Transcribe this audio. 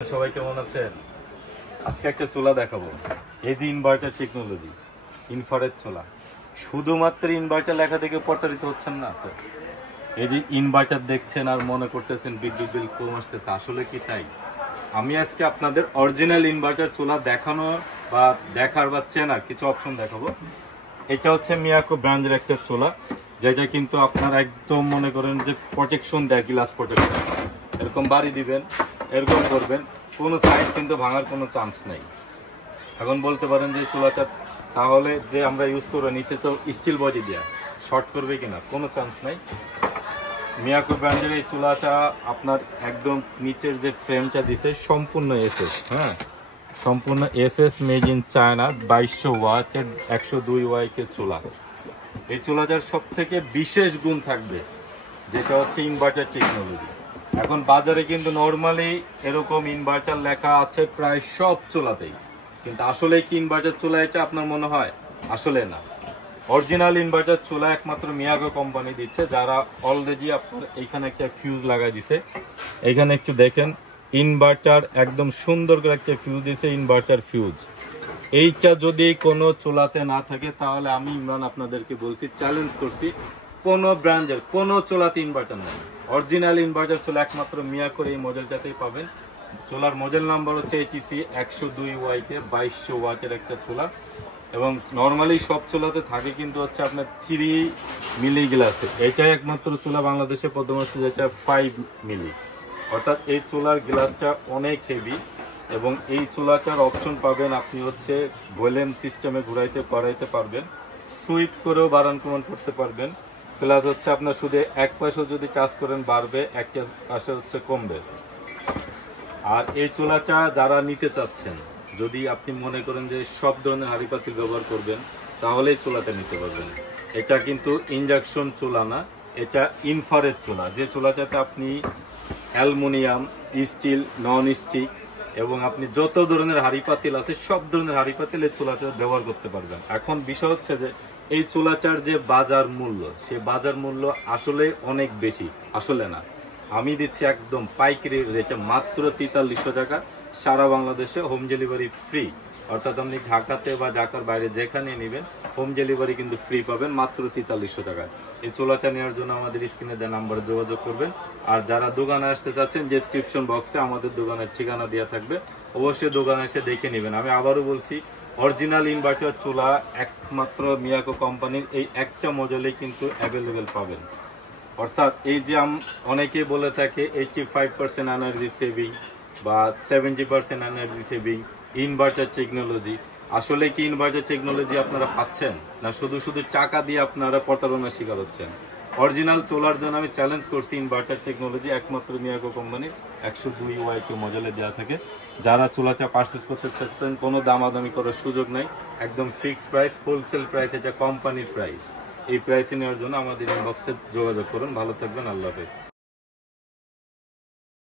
সবাই কেমন আছেন? আজকে একটা চুলা দেখাবো। এই যে ইনভার্টার টেকনোলজি, ইনফ্রারেড চুলা। শুধুমাত্র ইনভার্টার লেখা থেকে প্রতারিত হচ্ছেন না তো? এই যে ইনভার্টার দেখছেন আর মনে করতেছেন বিদ্যুৎ বিল কম আসতেছে, আসলে কি তাই? আমি আজকে আপনাদের অরিজিনাল ইনভার্টার চুলা দেখানোর বা দেখার বা চেনার কিছু অপশন দেখাবো। এটা হচ্ছে মিয়াকো ব্র্যান্ডের একটা চুলা, যেটা কিন্তু আপনারা একদম মনে করেন যে প্রোটেকশন দেয়, গ্লাস প্রোটেকশন। এরকম বাড়ি দিবেন, এরকম করবেন, কোনো সাইড কিন্তু ভাঙার কোনো চান্স নেই। এখন বলতে পারেন যে চুলাটা তাহলে যে আমরা ইউজ করবো নিচে তো স্টিল বডি দেওয়া, শর্ট করবে কিনা কোনো চান্স নাই। মিয়াকো ব্র্যান্ডের এই চুলাটা আপনার একদম নিচের যে ফ্রেমটা দিছে সম্পূর্ণ এসএস, হ্যাঁ সম্পূর্ণ এসএস, মেড ইন চায়না, 2200 ওয়াটের 102 ওয়াটের চুলা। এই চুলাটার সব থেকে বিশেষ গুণ থাকবে যেটা হচ্ছে ইনভার্টার টেকনোলজি। এখন বাজারে কিন্তু নর্মালি এরকম ইনভার্টার লেখা আছে প্রায় সব চুলাতেই, কিন্তু আসলে কি ইনভার্টার চুলা এটা আপনার মনে হয়? আসলে না। অরিজিনাল ইনভার্টার চুলা একমাত্র মিয়াগো কোম্পানি দিচ্ছে, যারা অলরেডি আপনার এইখানে একটা ফিউজ লাগাই দিছে। এখানে একটু দেখেন, ইনভার্টার একদম সুন্দর করে একটা ফিউজ দিছে, ইনভার্টার ফিউজ। এইটা যদি কোনো চুলাতে না থাকে তাহলে আমি ইমরান আপনাদেরকে বলছি, চ্যালেঞ্জ করছি, কোনো ব্র্যান্ডের কোনো চুলাতে ইনভার্টার নেই। অরিজিনাল ইনভার্টার চুলা একমাত্র মিয়াকোর এই মডেলটাতেই পাবেন। চুলার মডেল নাম্বার হচ্ছে এটিসি 102 ওয়াইকে 2200 ওয়াটের একটা চুলা। এবং নর্মালি সব চুলাতে থাকে কিন্তু হচ্ছে আপনার 3 মিলি গ্লাসে, এটাই একমাত্র চুলা বাংলাদেশে প্রথম হচ্ছে যেটা 5 মিলি, অর্থাৎ এই চুলার গ্লাসটা অনেক হেভি। এবং এই চুলাটার অপশন পাবেন আপনি হচ্ছে ভলিউম সিস্টেমে ঘুরাইতে করাইতে পারবেন, সুইপ করেও বাড়ান কমান করতে পারবেন। প্লাস হচ্ছে আপনার শুধু এক পাশেও যদি কাজ করেন বাড়বে, একটা পাশে হচ্ছে কমবে। আর এই চুলাটা যারা নিতে চাচ্ছেন, যদি আপনি মনে করেন যে সব ধরনের হাঁড়ি পাতিল ব্যবহার করবেন তাহলে এই চুলাটা নিতে পারবেন। এটা কিন্তু ইন্ডাকশন চুলা না, এটা ইনফ্রারেড চুলা। যে চুলাটাতে আপনি অ্যালুমিনিয়াম, স্টিল, নন স্টিক এবং আপনি যত ধরনের হাঁড়ি পাতিল আছে সব ধরনের হাঁড়ি পাতিল এই চুলাটা ব্যবহার করতে পারবেন। এখন বিষয় হচ্ছে যে এই চুলাটার যে বাজার মূল্য, সে বাজার মূল্য আসলে অনেক বেশি, আসলে না। আমি দিচ্ছি একদম পাইকারি রেটে মাত্র 4300 টাকা, সারা বাংলাদেশে হোম ডেলিভারি ফ্রি। অর্থাৎ আপনি ঢাকাতে বা ঢাকার বাইরে যেখানে নেবেন হোম ডেলিভারি কিন্তু ফ্রি পাবেন মাত্র 4300 টাকায়। এই চুলাটা নেওয়ার জন্য আমাদের স্ক্রিনে দেওয়া নাম্বারে যোগাযোগ করবেন। আর যারা দোকানে আসতে চাচ্ছেন, ডেসক্রিপশন বক্সে আমাদের দোকানের ঠিকানা দেওয়া থাকবে, অবশ্যই দোকানে এসে দেখে নেবেন। আমি আবারও বলছি, অরিজিনাল ইনভার্টার চুলা একমাত্র মিয়াকো কোম্পানির এই একটা মডেলেই কিন্তু অ্যাভেলেবেল পাবেন। অর্থাৎ এই যে অনেকেই বলে থাকে 85% এনার্জি সেভিং বা 70% এনার্জি সেভিং, ইনভার্টার টেকনোলজি। আসলে কি ইনভার্টার টেকনোলজি আপনারা পাচ্ছেন, না শুধু শুধু টাকা দিয়ে আপনারা প্রতারণার শিকার হচ্ছেন? অরিজিনাল চুলার জন্য আমি চ্যালেঞ্জ করছি, ইনভার্টার টেকনোলজি একমাত্র মিয়াকো কোম্পানির 102 ওয়াইকে মডেলে দেওয়া থাকে। যারা চুলাটা পারচেস করতে চাচ্ছেন কোনো দামাদামি করার সুযোগ নাই, একদম ফিক্সড প্রাইস, হোলসেল প্রাইস, এটা কোম্পানির প্রাইস। এই প্রাইসে নেওয়ার জন্য আমাদের ইনবক্সে যোগাযোগ করুন। ভালো থাকবেন, আল্লাহ হাফেজ।